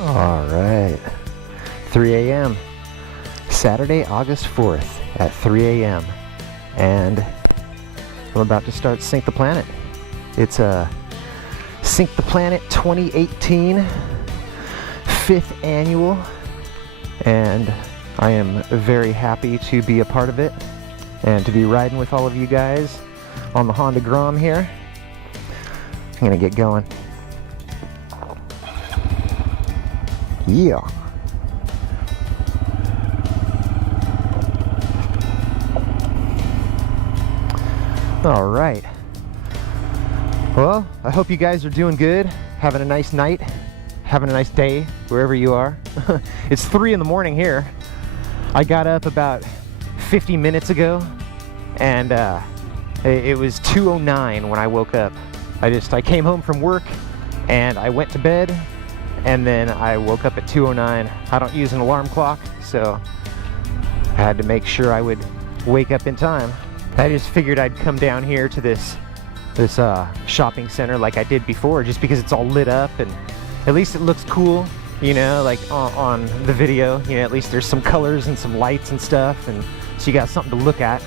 All right, 3 a.m. Saturday, August 4th at 3 a.m. and I'm about to start Sync the Planet. It's a Sync the Planet 2018 5th annual, and I am very happy to be a part of it and to be riding with all of you guys on the Honda Grom here. I'm gonna get going. Yeah. All right. Well, I hope you guys are doing good, having a nice night, having a nice day, wherever you are. It's 3 in the morning here. I got up about 50 minutes ago, and it was 2:09 when I woke up. I came home from work, and I went to bed, and then I woke up at 2:09. I don't use an alarm clock, so I had to make sure I would wake up in time. I just figured I'd come down here to this shopping center like I did before, just because it's all lit up and at least it looks cool, you know, like on the video. You know, at least there's some colors and some lights and stuff, and so you got something to look at.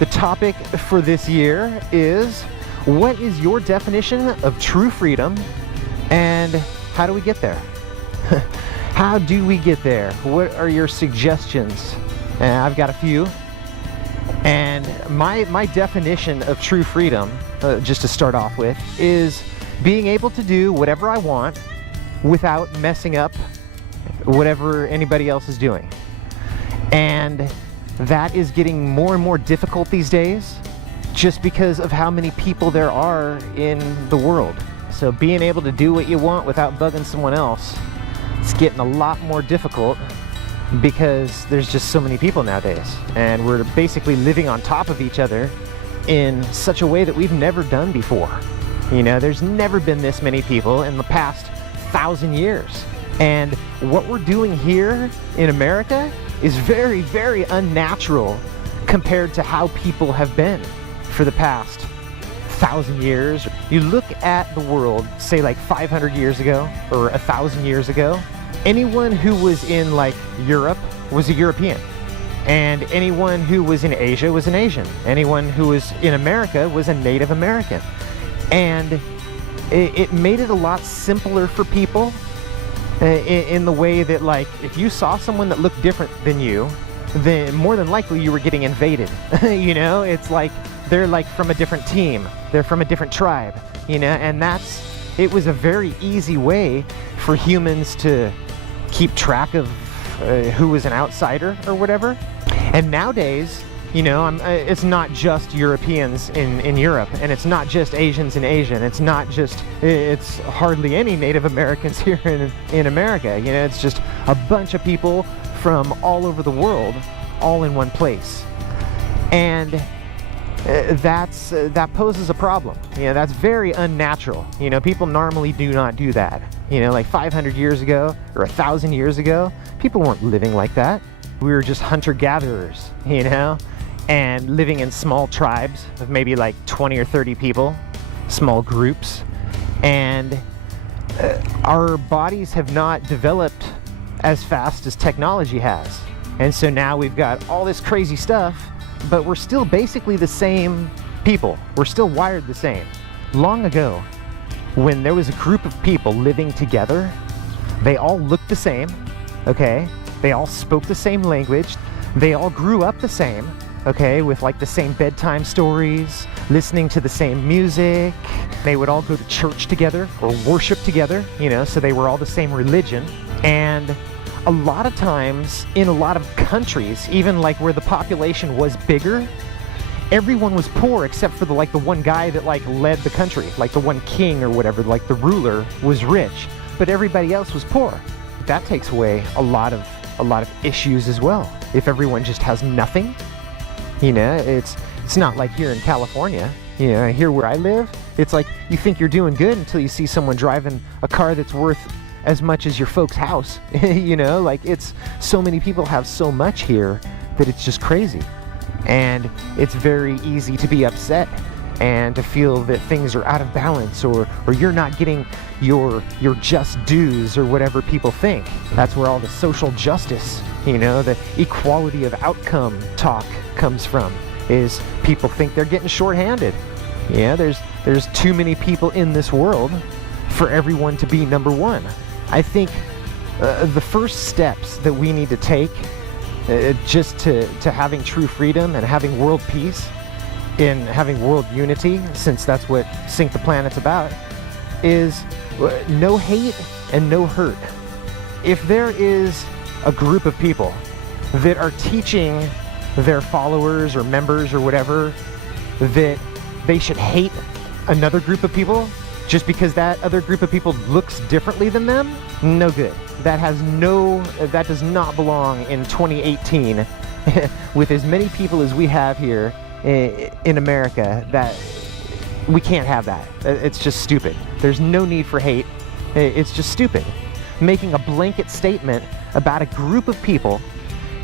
The topic for this year is, what is your definition of true freedom, and how do we get there? How do we get there? What are your suggestions? I've got a few. And my definition of true freedom, just to start off with, is being able to do whatever I want without messing up whatever anybody else is doing. And that is getting more and more difficult these days, just because of how many people there are in the world. So being able to do what you want without bugging someone else, it's getting a lot more difficult because there's just so many people nowadays, and we're basically living on top of each other in such a way that we've never done before. You know, there's never been this many people in the past 1,000 years. And what we're doing here in America is very, very unnatural compared to how people have been for the past 1,000 years. You look at the world, say like 500 years ago or 1,000 years ago, anyone who was in like Europe was a European, and anyone who was in Asia was an Asian. Anyone who was in America was a Native American. And it made it a lot simpler for people in the way that, like, if you saw someone that looked different than you, then more than likely you were getting invaded. You know, it's like they're like from a different team, they're from a different tribe, you know, and it was a very easy way for humans to keep track of who was an outsider or whatever. And nowadays, you know, it's not just Europeans in Europe, and it's not just Asians in Asia, and it's hardly any Native Americans here in America. You know, it's just a bunch of people from all over the world, all in one place. And that poses a problem. You know, that's very unnatural. You know, people normally do not do that. You know, like 500 years ago or 1,000 years ago, people weren't living like that. We were just hunter-gatherers, you know, and living in small tribes of maybe like 20 or 30 people, small groups. And our bodies have not developed as fast as technology has. And so now we've got all this crazy stuff, but we're still basically the same people. We're still wired the same. Long ago, when there was a group of people living together, they all looked the same, okay? They all spoke the same language. They all grew up the same, okay, with like the same bedtime stories, listening to the same music. They would all go to church together or worship together, you know, so they were all the same religion. And a lot of times in a lot of countries, even like where the population was bigger, everyone was poor except for the one guy that like led the country, like the one king or whatever, like the ruler was rich, but everybody else was poor. That takes away a lot of issues as well. If everyone just has nothing, you know, it's not like here in California. You know, here where I live, it's like you think you're doing good until you see someone driving a car that's worth as much as your folks' house. You know, like, it's so many people have so much here that it's just crazy. And it's very easy to be upset and to feel that things are out of balance, or you're not getting your just dues, or whatever people think. That's where all the social justice, the equality of outcome talk comes from, is people think they're getting shorthanded. Yeah, there's too many people in this world for everyone to be number one. I think the first steps that we need to take just to having true freedom and having world peace, in having world unity, since that's what Sync the Planet's about, is no hate and no hurt. If there is a group of people that are teaching their followers or members or whatever that they should hate another group of people just because that other group of people looks differently than them, no good. That does not belong in 2018 with as many people as we have here in America. That we can't have that. It's just stupid. There's no need for hate. It's just stupid. Making a blanket statement about a group of people,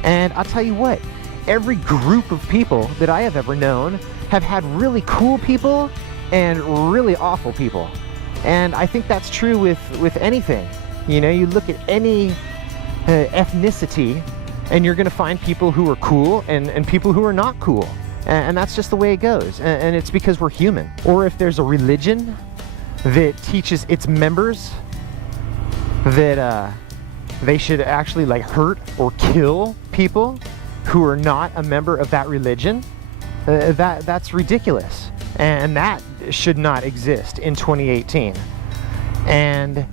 and I'll tell you what, every group of people that I have ever known have had really cool people and really awful people. And I think that's true with anything. You look at any ethnicity, and you're going to find people who are cool and people who are not cool. And that's just the way it goes. And it's because we're human. Or if there's a religion that teaches its members that they should actually hurt or kill people who are not a member of that religion, that's ridiculous. And that should not exist in 2018. And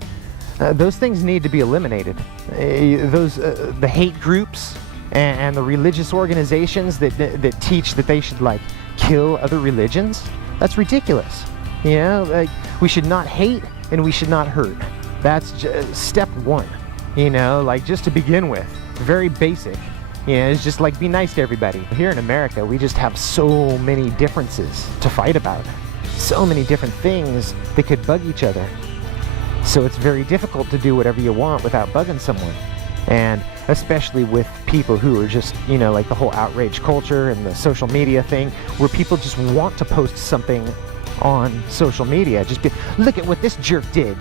those things need to be eliminated. The hate groups and the religious organizations that teach that they should kill other religions, that's ridiculous. We should not hate and we should not hurt. That's step one. Just to begin with, very basic. It's just be nice to everybody. Here in America, we just have so many differences to fight about. So many different things that could bug each other. So it's very difficult to do whatever you want without bugging someone. And especially with people who are just, the whole outrage culture and the social media thing, where people just want to post something on social media. Just look at what this jerk did,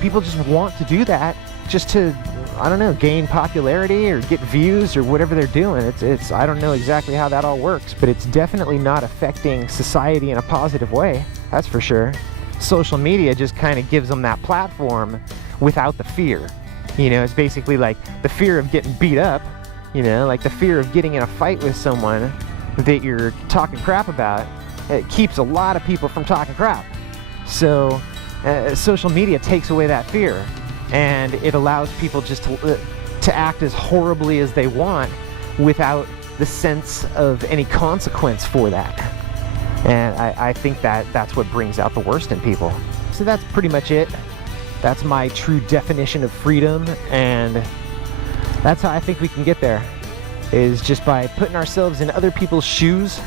people just want to do that just to, I don't know, gain popularity or get views or whatever they're doing. It's I don't know exactly how that all works, but it's definitely not affecting society in a positive way. That's for sure. Social media just kind of gives them that platform without the fear. It's basically the fear of getting beat up, the fear of getting in a fight with someone that you're talking crap about. It keeps a lot of people from talking crap. So social media takes away that fear, and it allows people just to act as horribly as they want without the sense of any consequence for that. And I think that's what brings out the worst in people. So that's pretty much it. That's my true definition of freedom, and that's how I think we can get there, is just by putting ourselves in other people's shoes.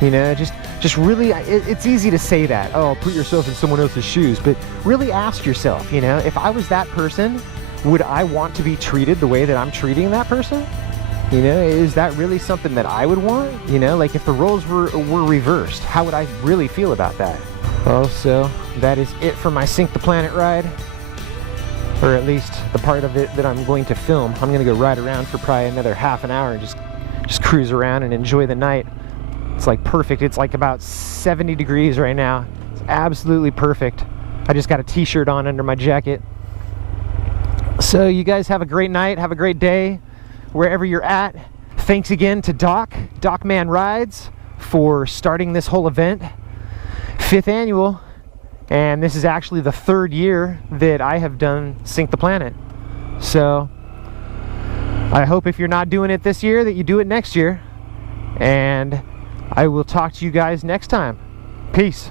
Just really, it's easy to say that, put yourself in someone else's shoes, but really ask yourself, if I was that person, would I want to be treated the way that I'm treating that person? Is that really something that I would want? If the roles were reversed, how would I really feel about that? Well, so that is it for my Sync the Planet ride, or at least the part of it that I'm going to film. I'm going to go ride around for probably another half an hour and just cruise around and enjoy the night. It's perfect. It's about 70 degrees right now. It's absolutely perfect. I just got a t-shirt on under my jacket. So you guys have a great night, have a great day, wherever you're at. Thanks again to Doc Man Rides, for starting this whole event. 5th annual, and this is actually the 3rd year that I have done Sync the Planet. So I hope if you're not doing it this year that you do it next year, and I will talk to you guys next time. Peace.